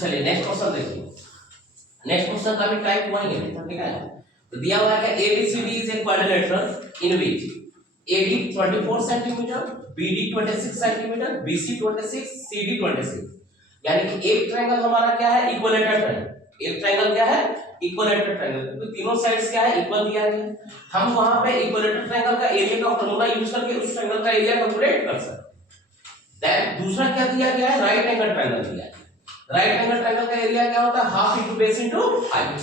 चलिए next question देखिए। Next question का भी टाइप वही है, ठीक है। तो दिया हुआ है कि ABCD is a quadrilateral in which AD 24 centimetre, BD 26 centimetre, BC 26, CD 26। यानी कि एक ट्रायंगल हमारा क्या है, इक्विलेटरल ट्रायंगल। एक ट्रायंगल क्या है, इक्विलेटरल ट्रायंगल, तो तीनों साइड्स क्या है, इक्वल दिया गया। हम वहां पे इक्विलेटरल ट्रायंगल का एरिया का फार्मूला यूज करके उस ट्रायंगल का एरिया कैलकुलेट कर सकते हैं। देन दूसरा क्या दिया गया है, राइट एंगल ट्रायंगल दिया है। राइट एंगल ट्रायंगल का एरिया क्या होता है, half into base into height.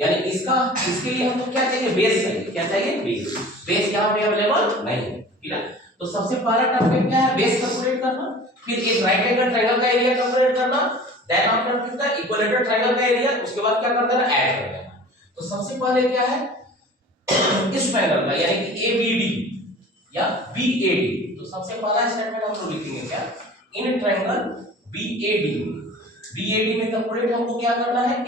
यानी इसका इसके लिए हमको क्या चाहिए, बेस चाहिए। क्या चाहिए, बेस। बेस यहां पे अवेलेबल नहीं है, ठीक है। तो सबसे पहला टारगेट क्या है, बेस कैलकुलेट करना, फिर एक राइट एंगल ट्रायंगल का एरिया कैलकुलेट करना, देन आफ्टर कितना इक्विलेटरल ट्रायंगल का एरिया, उसके बाद क्या कर देना, ऐड कर देना। तो सबसे पहले क्या है इस ट्रायंगल का यानी कि ABD या BAD। तो सबसे पहला स्टेटमेंट हम लोग लिखेंगे क्या, इन ट्रायंगल BAD में कैलकुलेट हमको क्या करना है,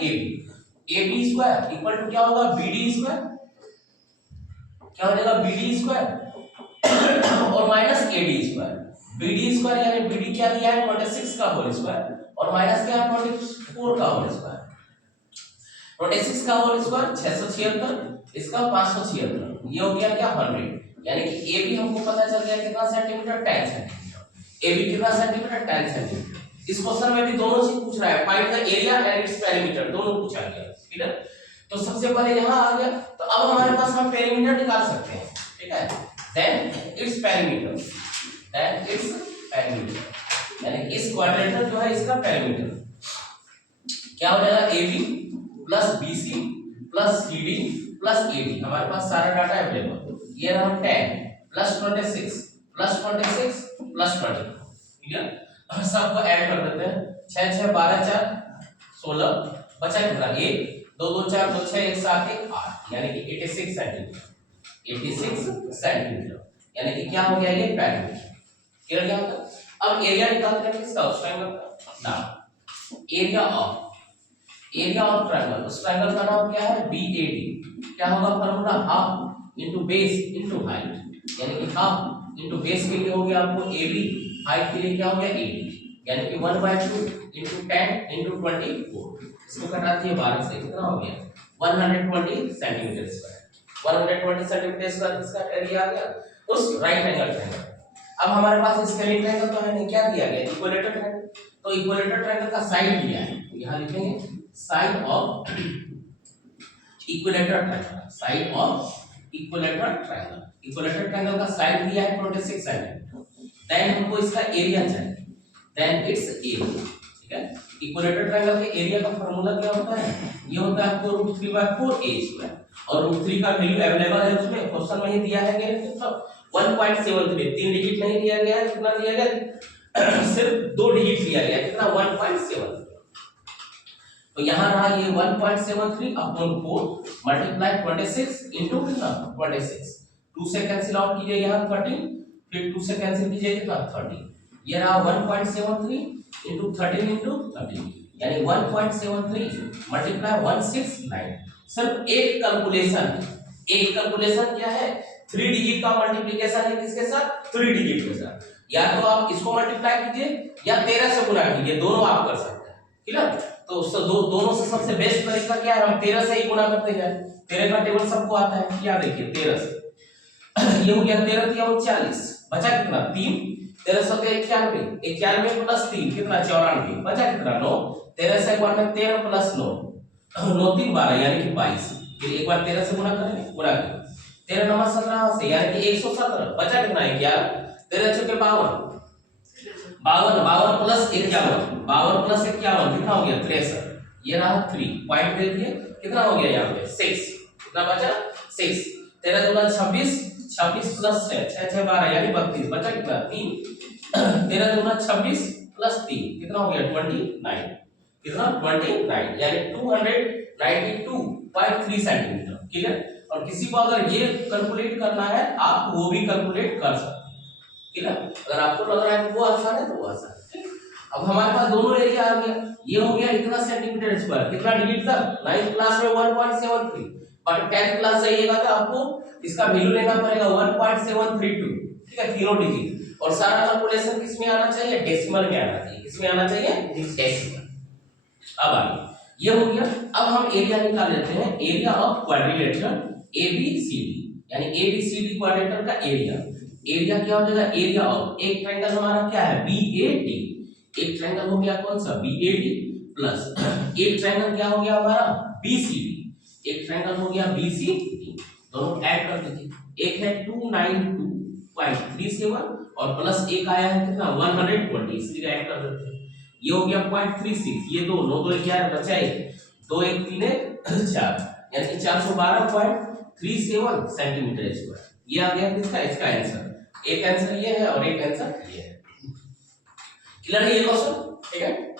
AB स्क्वायर इक्वल टू क्या होगा, BD स्क्वायर। क्या हो जाएगा, BD स्क्वायर और minus AD square. BD square यानी BD क्या दिया है, 26 का होल स्क्वायर, और माइनस क्या है, 24 का होल स्क्वायर। 26 का होल स्क्वायर 676, इसका 576, ये हो गया क्या 100। यानी कि AB हमको पता चल गया कितना सेंटीमीटर, 10 सेंटीमीटर। AB कितना सेंटीमीटर, 10 सेंटीमीटर। इस क्वेश्चन में भी दोनों चीज पूछ रहा है, find the area and its perimeter, दोनों पूछा गया, ठीक है। तो सबसे पहले यहां आ गया, तो अब हमारे पास हम पेरीमीटर निकाल सकते हैं, ठीक है। देन इट्स पेरीमीटर, यानी इस क्वाड्रेटर जो है इसका पेरीमीटर क्या हो जाएगा, AB plus BC plus CD plus AD। हमारे पास सारा डाटा अवेलेबल, ये रहा 10 प्लस 26 प्लस 26 प्लस 20, ठीक है। हम सबको ऐड कर देते हैं, 6 6 12 4 16, बचा कितना, 1 2 2 4 2 6 1 7 1 8, यानी कि 86 सेंटीमीटर। 86 सेंटीमीटर यानी कि क्या हो गया, ये पेरीमीटर क्लियर गया होगा। अब एरिया निकालते हैं किसका, उस ट्रायंगल का नाम, एरिया ऑफ ट्रायंगल। उस ट्रायंगल का नाम क्या है, BAD। क्या होगा formula, half into base into height, यानी कि हाफ इनटू बेस के लिए हो गया आपको AB, हाइट के लिए क्या हो गया, AD, यानी कि 1/2 इनटू 10 इनटू 24। इसको घटा दिए 12 से, कितना हो गया, 120 सेंटीमीटर स्क्वायर। 120 सेंटीमीटर स्क्वायर किसका एरिया आ गया, उस राइट एंगल ट्रायंगल। अब हमारे पास स्केलिंग ट्रायंगल तो है नहीं, क्या दिया गया, इक्विलेटरल ट्रायंगल। तो इक्विलेटरल ट्रायंगल का साइड दिया है, यहां लिखेंगे side of equilateral triangle, side of equilateral triangle. Equilateral triangle का साइड दिया है 26 सेंटीमीटर। देन हमको इसका एरिया चाहिए, देन इट्स एरिया, ठीक है। इक्विलेटरल ट्रायंगल के एरिया का फार्मूला क्या होता है, ये होता है आपको √3/4a², और √3 का वैल्यू अवेलेबल है उसमें, क्वेश्चन में ही दिया है कि मतलब 1.73, 3 डिजिट नहीं दिया गया है, कितना दिया गया सिर्फ 2 डिजिट दिया गया, कितना 1.7। तो यहां रहा ये 1.73 अपॉन 4 मल्टीप्लाई 26 इनटू कितना 26, 2 से कैंसिल आउट कीजिए, यहां 13, फिर 2 से कैंसिल कीजिए कितना 30, ये रहा 1.73 इनटू 13 इनटू 30, यानी 1.73 मल्टीप्लाई 169। सिर्फ एक कैलकुलेशन क्या है, 3 डिजिट का मल्टीप्लिकेशन है किसके साथ, 3 डिजिट के साथ। या तो आप इसको मल्टीप्लाई कीजिए या 13 से गुणा कीजिए, दोनों आप कर सकते हैं, ठीक है। तो उससे दोनों से सबसे बेस्ट तरीका क्या है, हम 13 से ही गुणा करते जाए। 13 का टेबल सबको आता है, क्या देखिए 13 से ये हो गया 13 3 40, बचा कितना 3, 13 से 91, 91 प्लस 3 कितना 94, बचा कितना 9, 13 से 1 में 13 प्लस 9, 9 3 12 यानी कि 22। फिर एक बार 13 से गुणा करेंगे, गुणा करें 13 9 17 से यानी कि 117, बचा कितना 11, 13 चौके 52, 52 प्लस 51, 52 प्लस 51 कितना हो गया 63, ये रहा 3 पॉइंट दे दिए, कितना हो गया यहाँ पे 6, कितना बचा 6, 13 दूना 26, 26 प्लस 6 6 6 12 यानी 32, बचा कितना 3, 13 दूना 26 प्लस 3 कितना हो गया 29, कितना 29 यानी 292.3 सेंटीमीटर, ठीक है। और किसी को अगर ये कैलकुलेट करना है आप वो भी कैलकुलेट कर सकते हैं, ठीक है। अगर आपको लग रहा है कि वो आसान है तो वो आसान है, ठीक। अब हमारे पास दोनों एरिया आ गया, ये हो गया इतना सेंटीमीटर स्क्वायर, कितना डिजिट था 9th क्लास में 1.73, बट 10th क्लास जाइएगा तो आपको इसका वैल्यू लेना पड़ेगा 1.732, ठीक है, तीनों डिजिट। और सारा कैलकुलेशन किस में आना चाहिए, डेसिमल में आना चाहिए, किस में आना चाहिए, डेसिमल। अब आगे ये हो गया। अब हम एरिया निकाल लेते हैं, एरिया ऑफ क्वाड्रिलेटरल एबीसीडी, यानी एबीसीडी क्वाड्रिलेटरल का एरिया। एरिया क्या हो जाएगा, एरिया ऑफ एक ट्रायंगल हमारा क्या है बीएडी, एक ट्रायंगल हो गया कौन सा बीएडी, प्लस एक ट्रायंगल क्या हो गया हमारा बीसीडी, एक ट्रायंगल हो गया बीसीडी, दोनों ऐड कर दीजिए। एक है 292.37 और प्लस एक आया है कितना 120, इसलिए ऐड कर देते हैं। ये हो गया 0.36, ये दो 9 2 11 बचा 1, 2 1 3 1 4, यानी 412.37 सेंटीमीटर स्क्वायर। ये आ गया किसका, इसका आंसर। एक आंसर ये है और एक आंसर ये है। क्लियर है ये क्वेश्चन, ठीक है।